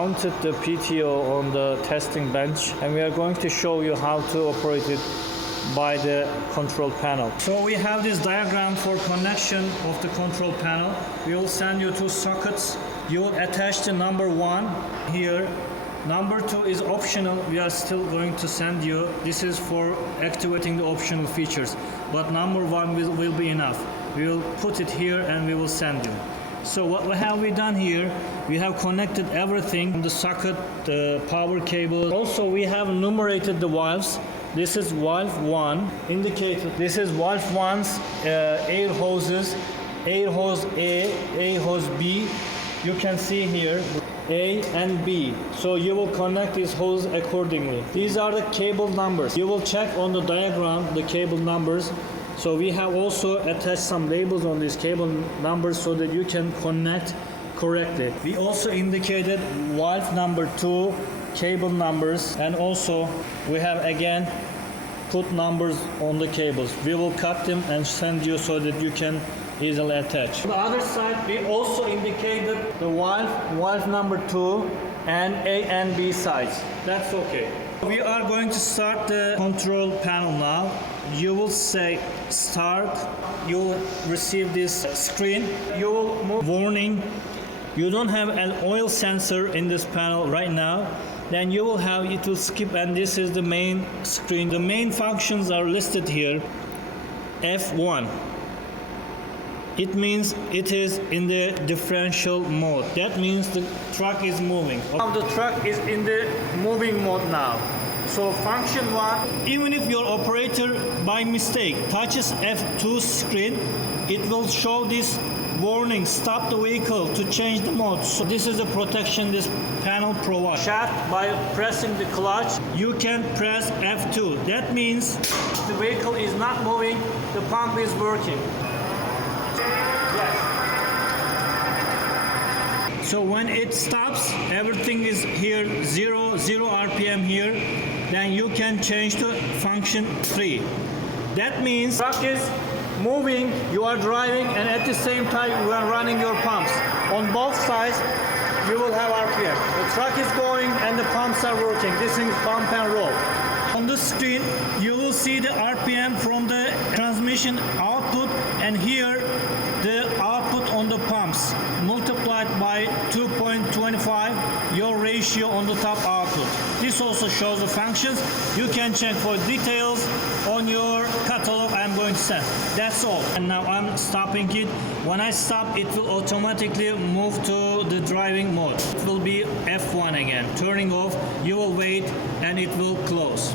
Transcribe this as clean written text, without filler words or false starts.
mounted the PTO on the testing bench, and we are going to show you how to operate it by the control panel. So we have this diagram for connection of the control panel. We will send you two sockets. You will attach the number 1 here. Number 2 is optional. We are still going to send you. This is for activating the optional features, but number 1 will be enough. We will put it here and we will send you. So what have we done here? We have connected everything, the socket, the power cable. Also we have numerated the valves. This is valve 1 indicated. This is valve 1's air hoses, air hose A, air hose B. You can see here A and B. So you will connect these hoses accordingly. These are the cable numbers. You will check on the diagram the cable numbers. So we have also attached some labels on these cable numbers so that you can connect correctly. We also indicated valve number 2, cable numbers, and also we have again put numbers on the cables. We will cut them and send you so that you can easily attach. On the other side, we also indicated the valve number 2 and A and B sides. That's okay. We are going to start the control panel now. You will say start. You will receive this screen. You will move warning. You don't have an oil sensor in this panel right now. Then you will have, it will skip, and this is the main screen. The main functions are listed here. F1. It means it is in the differential mode. That means the truck is moving. Now the truck is in the moving mode now. So function 1, even if your operator by mistake touches F2 screen, it will show this warning, stop the vehicle to change the mode. So this is the protection this panel provides. Shaft, by pressing the clutch, you can press F2. That means the vehicle is not moving, the pump is working. So when it stops, everything is here, 0 RPM here, then you can change to function 3. That means truck is moving, you are driving, and at the same time you are running your pumps. On both sides you will have RPM. The truck is going and the pumps are working. This is pump and roll. On the screen you will see the RPM from the transmission output, and here the output on the pumps multiplied by 2.25, your ratio on the top output. This also shows the functions. You can check for details on your catalog I'm going to send. That's all. And now I'm stopping it. When I stop, it will automatically move to the driving mode. It will be F1 again. Turning off, you will wait and it will close.